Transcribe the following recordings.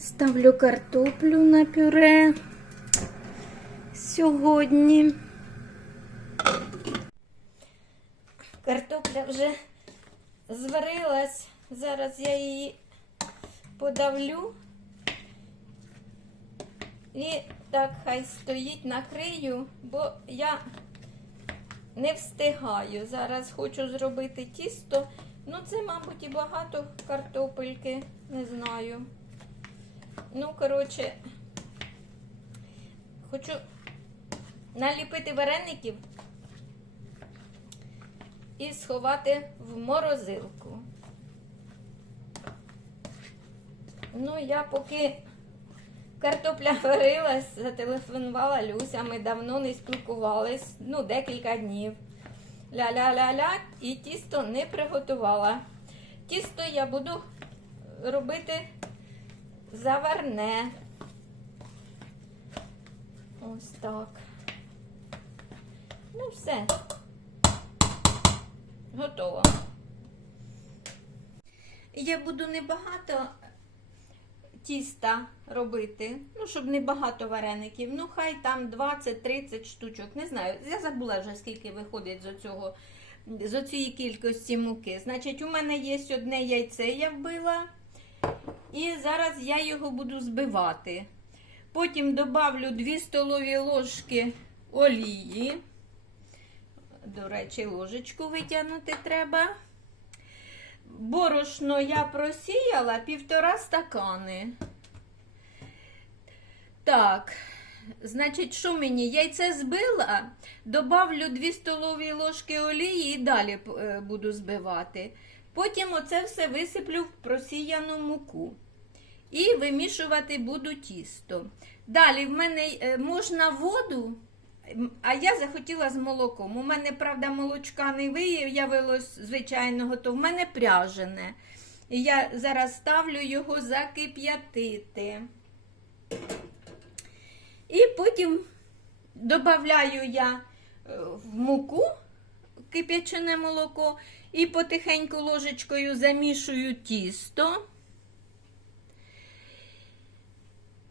Ставлю картоплю на пюре сьогодні. Картопля вже зварилась. Зараз я її подавлю. І так хай стоїть, накрию, бо я не встигаю. Зараз хочу зробити тісто. Ну, це, мабуть, і багато картопельки, не знаю. Ну, коротше, хочу наліпити вареників і сховати в морозилку. Ну, я поки картопля варилась, зателефонувала Люся, ми давно не спілкувались, ну, декілька днів. Ля-ля-ля-ля, і тісто не приготувала. Тісто я буду робити заварне. Ось так. Ну, все. Готово. Я буду небагато тіста робити, ну, щоб не багато вареників. Ну, хай там 20-30 штучок. Не знаю. Я забула вже, скільки виходить з цього, з цієї кількості муки. Значить, у мене є одне яйце, я вбила. І зараз я його буду збивати. Потім добавлю 2 столові ложки олії. До речі, ложечку витягнути треба. Борошно я просіяла півтора стакани. Так, значить, що мені? Яйце збила, добавлю 2 столові ложки олії і далі е, буду збивати. Потім оце все висиплю в просіяну муку. І вимішувати буду тісто. Далі в мене е, можна воду, а я захотіла з молоком. У мене, правда, молочка не виявилось звичайного, то в мене пряжене. І я зараз ставлю його закип'ятити. І потім додаю я е, в муку кип'ячене молоко і потихеньку ложечкою замішую тісто.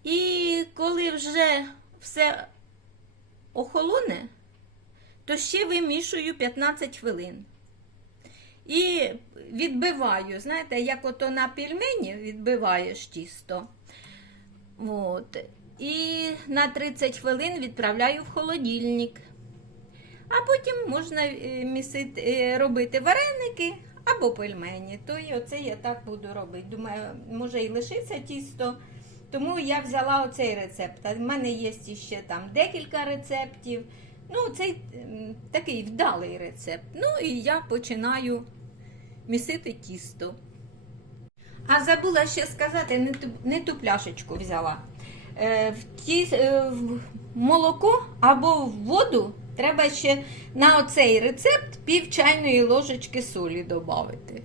І коли вже все охолоне, то ще вимішую 15 хвилин. І відбиваю, знаєте, як ото на пельмені відбиваєш тісто. От. І на 30 хвилин відправляю в холодильник. А потім можна е, місити, е, робити вареники або пельмені. То і оце я так буду робити. Думаю, може і лишиться тісто. Тому я взяла оцей рецепт. У мене є ще там декілька рецептів. Ну, цей такий вдалий рецепт. Ну і я починаю місити тісто. А забула ще сказати, не ту, не ту пляшечку взяла. Е, в, ті, е, в молоко або в воду треба ще на оцей рецепт пів чайної ложечки солі додати.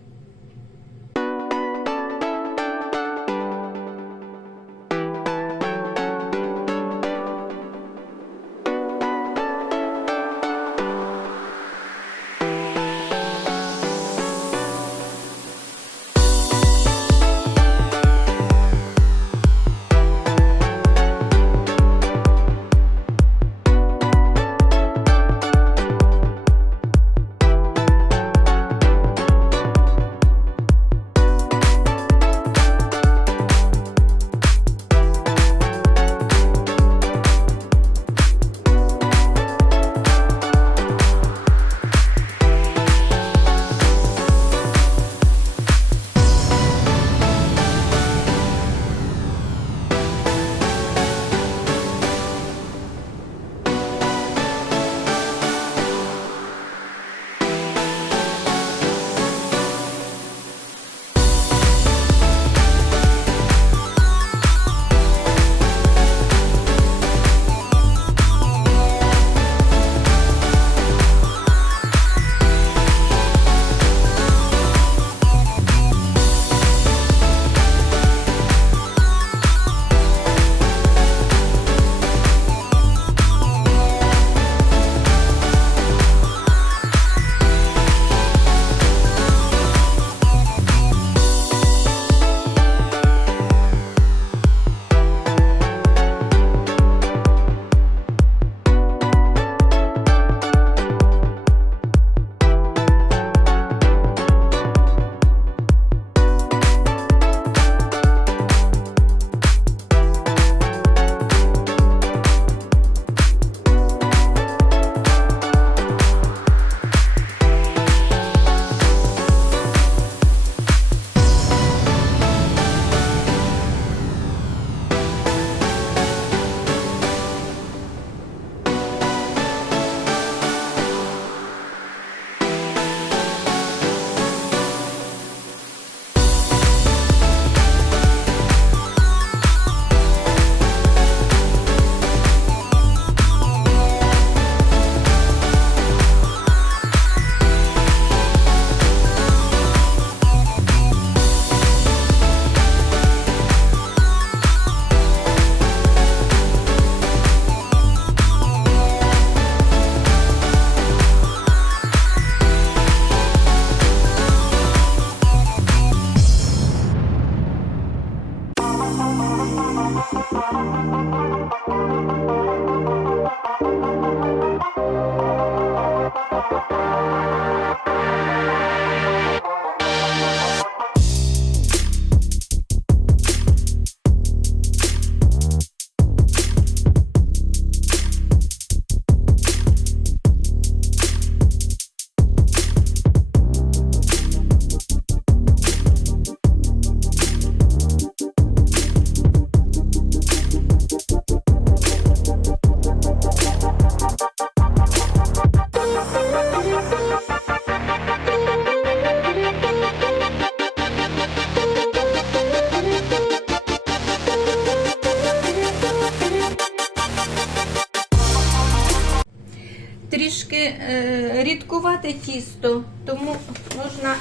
Тісто, тому можна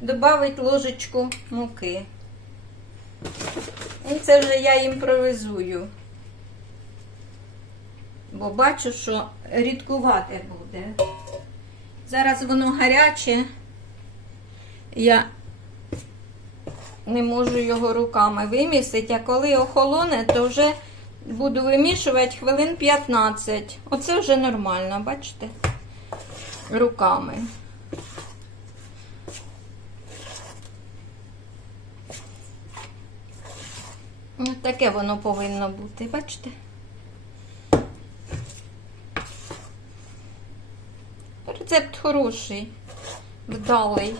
додати ложечку муки. І це вже я імпровизую. Бо бачу, що рідкувати буде. Зараз воно гаряче. Я не можу його руками вимісити, а коли охолоне, то вже буду вимішувати хвилин 15. Оце вже нормально, бачите? Руками. Ось таке воно повинно бути, бачите? Рецепт хороший, вдалий.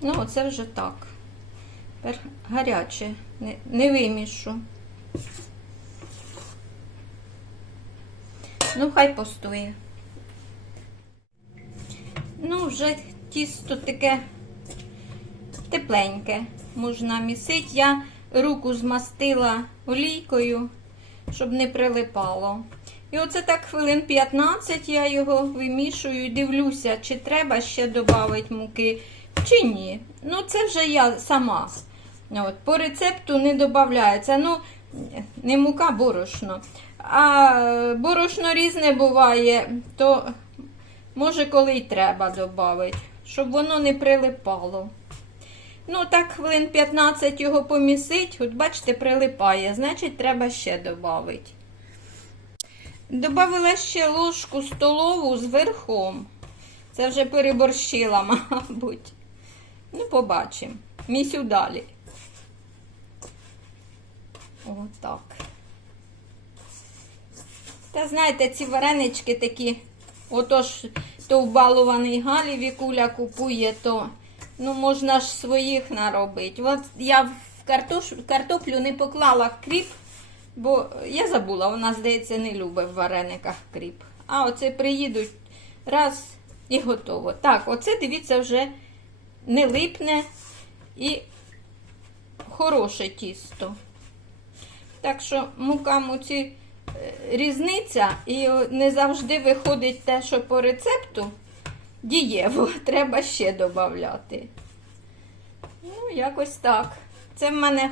Ну, оце вже так. Тепер гаряче, не, не вимішу. Ну, хай постоє. Ну, вже тісто таке тепленьке. Можна місити. Я руку змастила олійкою, щоб не прилипало. І оце так хвилин 15 я його вимішую і дивлюся, чи треба ще додати муки, чи ні. Ну, це вже я сама. От, по рецепту не додається. Ну, не мука, борошно. А борошно різне буває, то може коли й треба додати, щоб воно не прилипало. Ну, так, хвилин 15 його помісить, от бачите, прилипає, значить, треба ще додати. Добавила ще ложку столову з верхом. Це вже переборщила, мабуть. Ну, побачимо. Місю далі. Отак. Та знаєте, ці варенички такі, отож, то в балований Галі Вікуля купує, то ну, можна ж своїх наробити. От я в картош, картоплю не поклала кріп, бо я забула, вона, здається, не любить в варениках кріп. А оце приїдуть раз і готово. Так, оце, дивіться, вже не липне і хороше тісто. Так що мука муці різниця, і не завжди виходить те, що по рецепту дієво, треба ще додати. Ну, якось так. Це в мене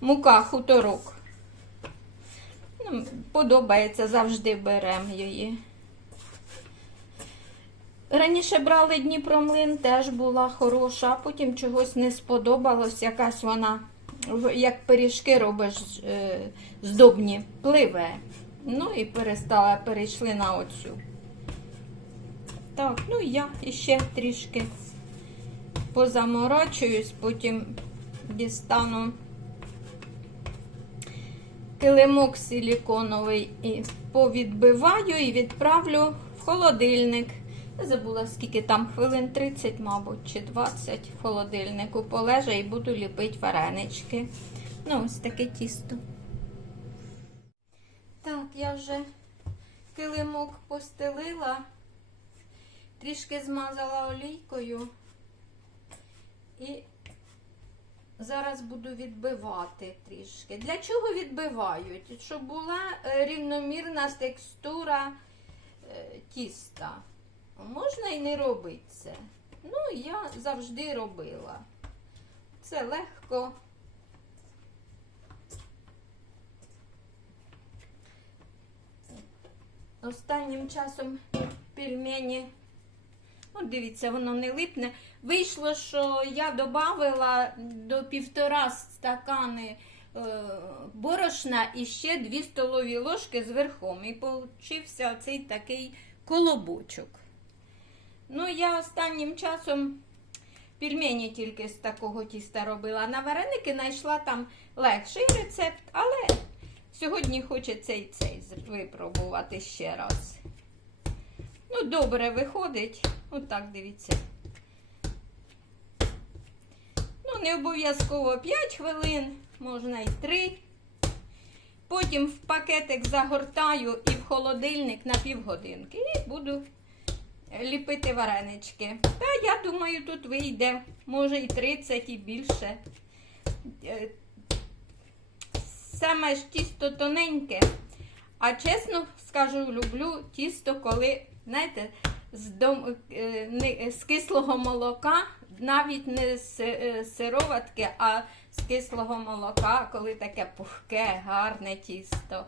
мука хуторок. Ну, подобається, завжди беремо її. Раніше брали Дніпромлин, теж була хороша, а потім чогось не сподобалось, якась вона, як пиріжки робиш е, здобні, пливе. Ну і перестала, перейшли на оцю. Так, ну я іще трішки позаморочуюсь, потім дістану килимок силіконовий і повідбиваю і відправлю в холодильник. Я забула, скільки там хвилин 30, мабуть, чи 20 в холодильнику полежа і буду ліпити варенички. Ну, ось таке тісто. Так, я вже килимок постелила, трішки змазала олійкою і зараз буду відбивати трішки. Для чого відбивають? Щоб була е, рівномірна текстура е, тіста. Можна і не робити це. Ну, я завжди робила. Це легко. Останнім часом пельмені, от дивіться, воно не липне. Вийшло, що я додавала до півтора стакани е, борошна і ще 2 столові ложки з верхом. І получився оцей такий колобочок. Ну, я останнім часом пельмені тільки з такого тіста робила. На вареники знайшла там легший рецепт, але сьогодні хочеться і цей випробувати ще раз. Ну, добре виходить. Отак, дивіться. Ну, не обов'язково 5 хвилин, можна і 3. Потім в пакетик загортаю і в холодильник на півгодинки. І буду ліпити варенички. Та я думаю, тут вийде, може і 30 і більше. Е, Саме ж тісто тоненьке, А чесно скажу, люблю тісто, коли, знаєте, з, дом, е, з кислого молока, навіть не з е, сироватки, а з кислого молока, коли таке пухке, гарне тісто.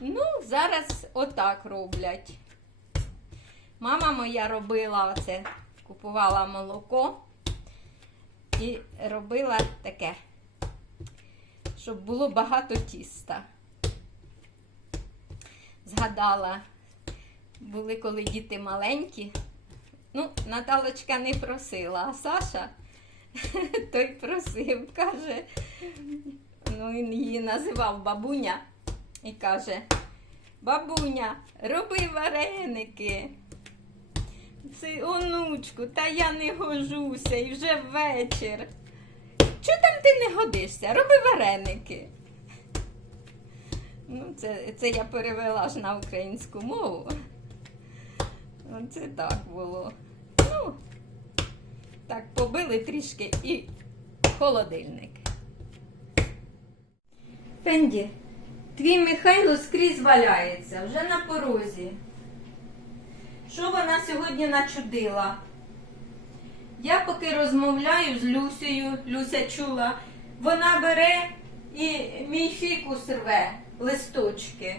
Ну, зараз отак роблять. Мама моя робила оце, купувала молоко і робила таке, щоб було багато тіста. Згадала, були коли діти маленькі. Ну, Наталочка не просила, а Саша той просив, каже, ну він її називав бабуня і каже, бабуня, роби вареники. Си- Онучку, та я не гожуся і вже вечір. Чого там ти не годишся? Роби вареники. Ну, це, це я перевела ж на українську мову. Оце так було. Ну, так, побили трішки і холодильник. Пенді, твій Михайло скрізь валяється, вже на порозі. Що вона сьогодні начудила? Я поки розмовляю з Люсею, Люся чула, вона бере і мій фікус рве листочки.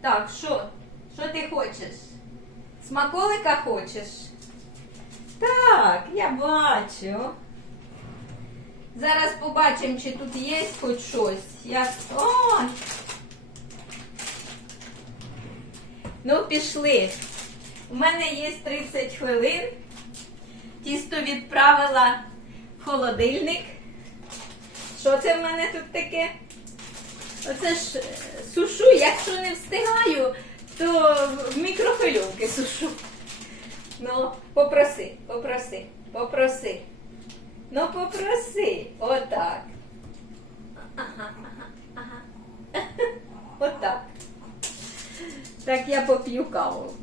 Так, що? Що ти хочеш? Смаколика хочеш? Так, я бачу. Зараз побачимо, чи тут є хоч щось. Я... Ой! Ну, пішли. У мене є 30 хвилин. Тісто відправила в холодильник. Що це в мене тут таке? Оце ж е, сушу, якщо не встигаю, то в мікрохвильовки сушу. Ну, попроси, попроси, попроси. Ну, попроси. Отак. Ага, ага, ага. Отак. Так я поп'ю каву.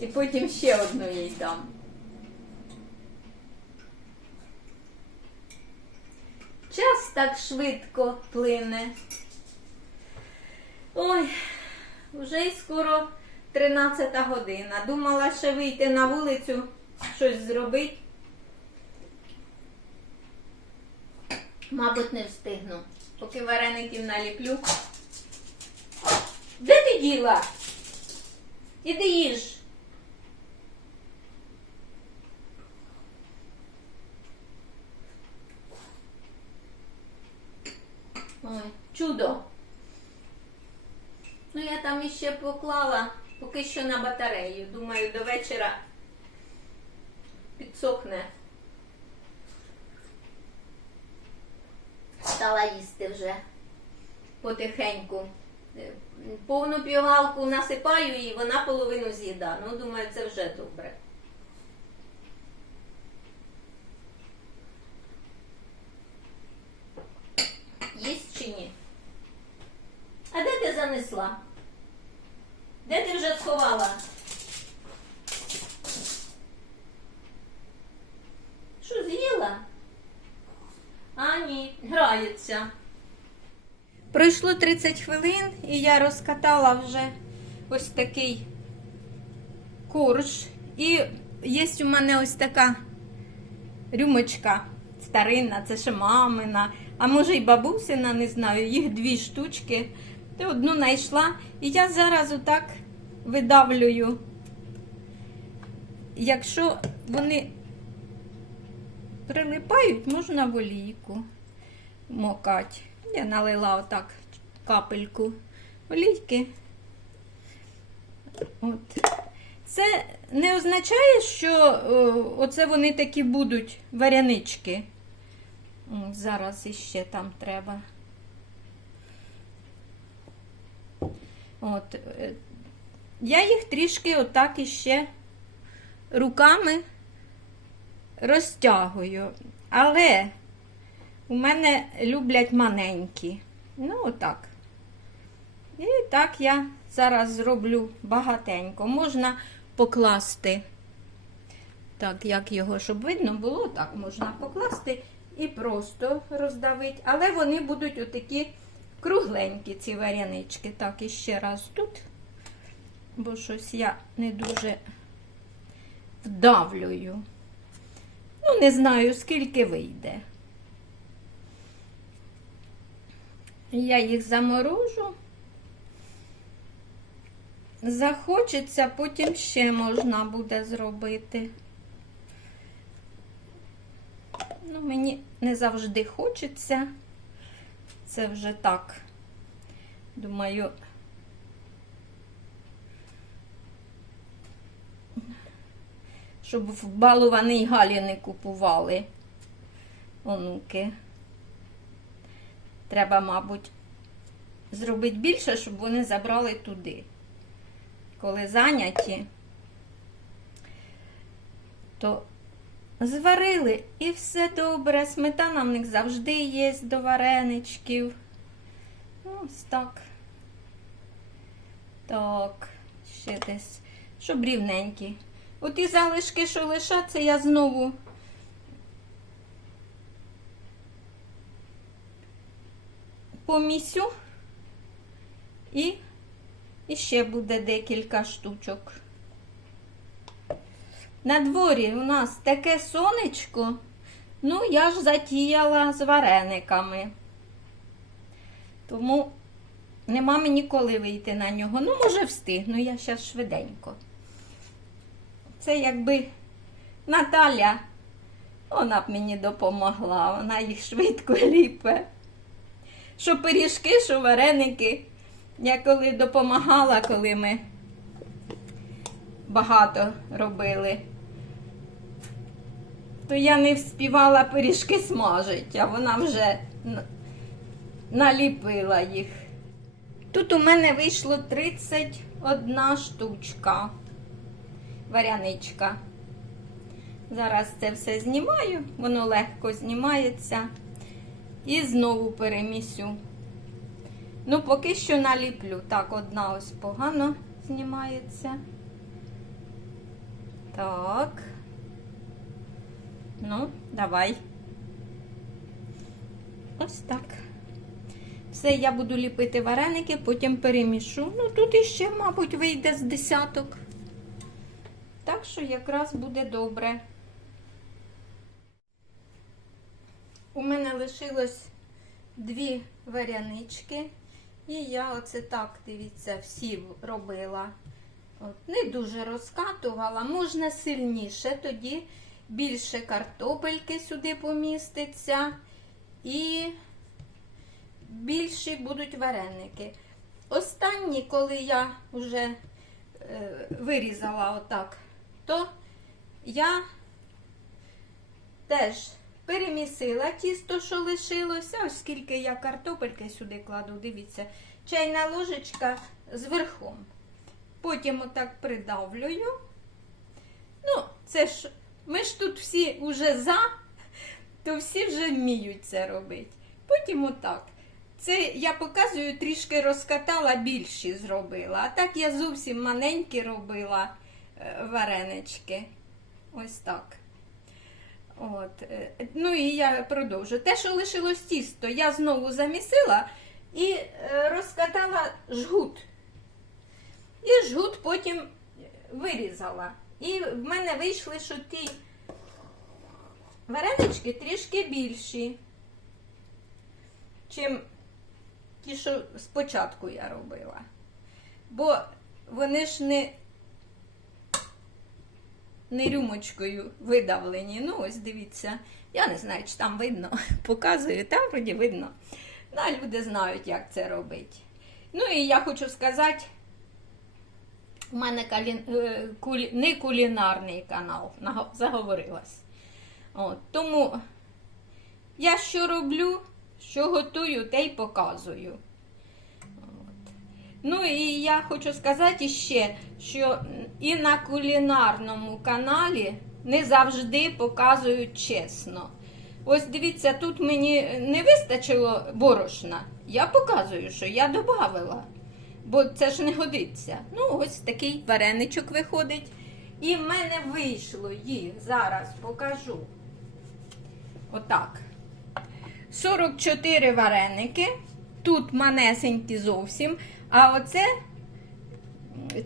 І потім ще одну їй дам. Час так швидко плине. Ой, вже й скоро 13 година. Думала ще вийти на вулицю, щось зробити. Мабуть, не встигну. Поки вареників наліплю. Де ти діла? Іди їж. Ой, чудо. Ну, я там іще поклала поки що на батарею. Думаю, до вечора підсохне. Стала їсти вже потихеньку. Е, Повну півгалку насипаю і вона половину з'їда. Ну, думаю, це вже добре. Їсть чи ні? А де ти занесла? Де ти вже сховала? Що, з'їла? А, ні, грається. Пройшло 30 хвилин, і я розкатала вже ось такий корж. І є у мене ось така рюмочка старинна, це ще мамина, а може й бабусина, не знаю, їх дві штучки. Ти одну знайшла. І я зараз отак видавлюю. Якщо вони прилипають, можна в олійку мокати. Я налила отак капельку олійки. От. Це не означає, що оце вони такі будуть варянички. Зараз іще там треба. От. е, Я їх трішки отак іще руками розтягую. Але у мене люблять маленькі. Ну, отак. І так я зараз зроблю багатенько. Можна покласти, так, як його, щоб видно було, так можна покласти і просто роздавити. Але вони будуть отакі кругленькі ці варянички. Так, і ще раз тут, бо щось я не дуже вдавлюю. Ну, не знаю, скільки вийде. Я їх заморожу. Захочеться, потім ще можна буде зробити. Ну, мені не завжди хочеться. Це вже так. Думаю, щоб в балуваний Галі не купували онуки. Треба, мабуть, зробити більше, щоб вони забрали туди. Коли зайняті, то зварили і все добре. Сметана в них завжди є до вареничків. Ну, Ось так. Так, ще десь, щоб рівненькі. От і залишки, що лишаться, я знову помісю і, і ще буде декілька штучок. На дворі у нас таке сонечко, ну я ж затіяла з варениками. Тому нема мені коли вийти на нього. Ну, може, встигну, я зараз швиденько. Це якби Наталя, вона б мені допомогла, вона їх швидко ліпе. Що пиріжки, що вареники. Я коли допомагала, коли ми багато робили, то я не вспівала пиріжки смажити, а вона вже наліпила їх. Тут у мене вийшло 31 штучка варяничка. Зараз це все знімаю, воно легко знімається. І знову перемісю. Ну, поки що наліплю. Так, одна ось погано знімається. Так. Ну, давай. Ось так. Все, я буду ліпити вареники, потім перемішу. Ну, тут іще, мабуть, вийде з десяток. Так що якраз буде добре. У мене лишилось дві варянички. І я оце так, дивіться, всі робила. От, не дуже розкатувала, можна сильніше, тоді більше картопельки сюди поміститься. І більші будуть вареники. Останні, коли я вже е, вирізала отак, то я теж перемісила тісто, що лишилося, оскільки я картопельки сюди кладу, дивіться, чайна ложечка з верхом. Потім отак придавлюю. Ну, це ж, ми ж тут всі вже за, то всі вже вміють це робити. Потім отак. Це я показую, трішки розкатала, більші зробила. А так я зовсім маленькі робила е, варенички. Ось так. От. е, Ну і я продовжу. Те, що лишилось тісто, я знову замісила і е, розкатала жгут. І жгут потім вирізала. І в мене вийшли, що ті варенички трішки більші, чим ті, що спочатку я робила. Бо вони ж не, не рюмочкою видавлені. Ну, ось дивіться. Я не знаю, чи там видно. Показую, там вроді видно. Ну, люди знають, як це робити. Ну і я хочу сказати, у мене калі... е, кулі... не кулінарний канал, заговорилась. От, тому я що роблю, що готую, те й показую. Ну і я хочу сказати ще, що і на кулінарному каналі не завжди показують чесно. Ось дивіться, тут мені не вистачило борошна. Я показую, що я додавала. Бо це ж не годиться. Ну, ось такий вареничок виходить. І в мене вийшло їх. Зараз покажу. Отак. 44 вареники. тут манесенькі зовсім. А оце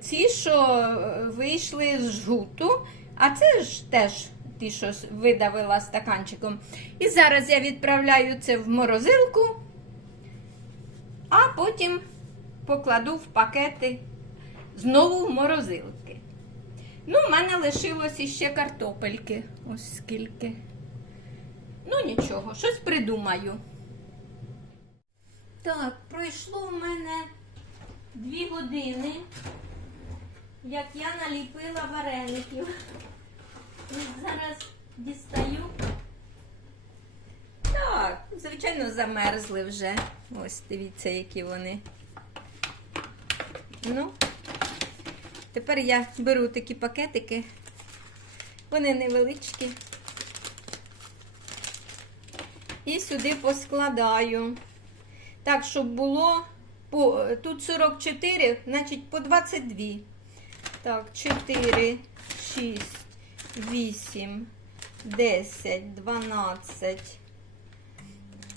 ці, що е, вийшли з жгуту, а це ж теж ті, що видавила стаканчиком. І зараз я відправляю це в морозилку, а потім покладу в пакети знову в морозилки. Ну, в мене лишилось іще картопельки. Ось скільки. Ну, нічого, щось придумаю. Так, пройшло в мене дві години, як я наліпила вареників. І зараз дістаю. Так, звичайно, замерзли вже. Ось дивіться, які вони. Ну, тепер я беру такі пакетики. Вони невеличкі. І сюди поскладаю. Так, щоб було по, тут 44, значить по 22. Так, 4, 6, 8, 10, 12,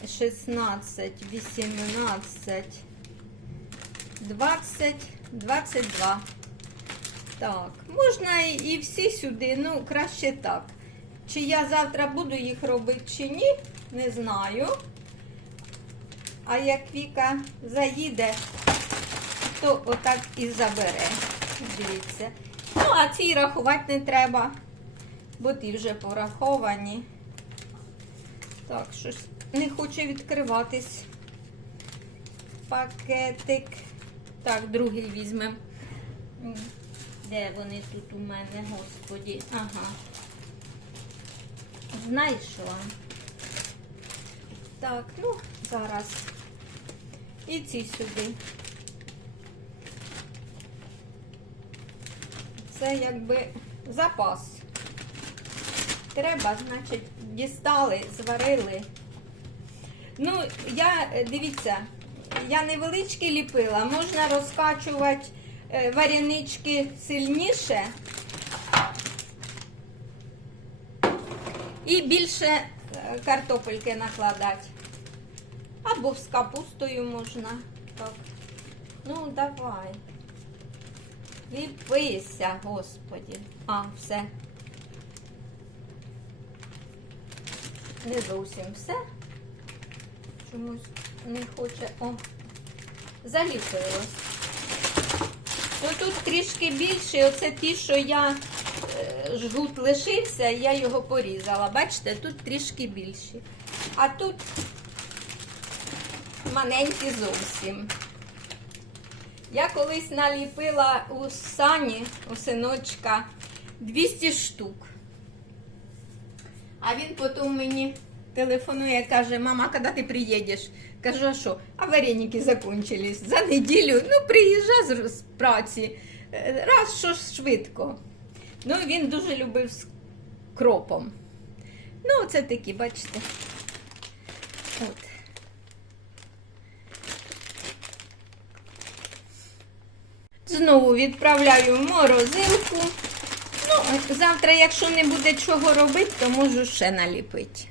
16, 18, 20, 22. Так, можна і всі сюди, ну, краще так. Чи я завтра буду їх робити, чи ні, не знаю. А як Віка заїде, то отак і забере. Дивіться. Ну, а ці рахувати не треба, бо ті вже пораховані. Так, щось не хоче відкриватись. Пакетик. Так, другий візьмемо. Де вони тут у мене, господі? Ага. Знайшла. Так, ну, зараз. І ці сюди. Це якби запас. Треба, значить, дістали, зварили. Ну, я, е, дивіться, я невеличкі ліпила, можна розкачувати е, варянички сильніше. І більше е, картопельки накладати. Або з капустою можна. Так. Ну, давай. Ліпися, господі. А, все. Не зовсім все. Чомусь не хоче. О, заліпилось. Ну тут трішки більше, оце ті, що я е, жгут лишився, я його порізала. Бачите, тут трішки більші. А тут маленькі зовсім. Я колись наліпила у сані, у синочка 200 штук. А він потім мені телефонує, каже, мама, коли ти приїдеш? Кажу, а що? А вареники закончились за неділю. Ну, приїжджа з, праці. Раз, що ж швидко. Ну, він дуже любив з кропом. Ну, це такі, бачите. От. Знову відправляю в морозилку. Ну, завтра, якщо не буде чого робити, то можу ще наліпити.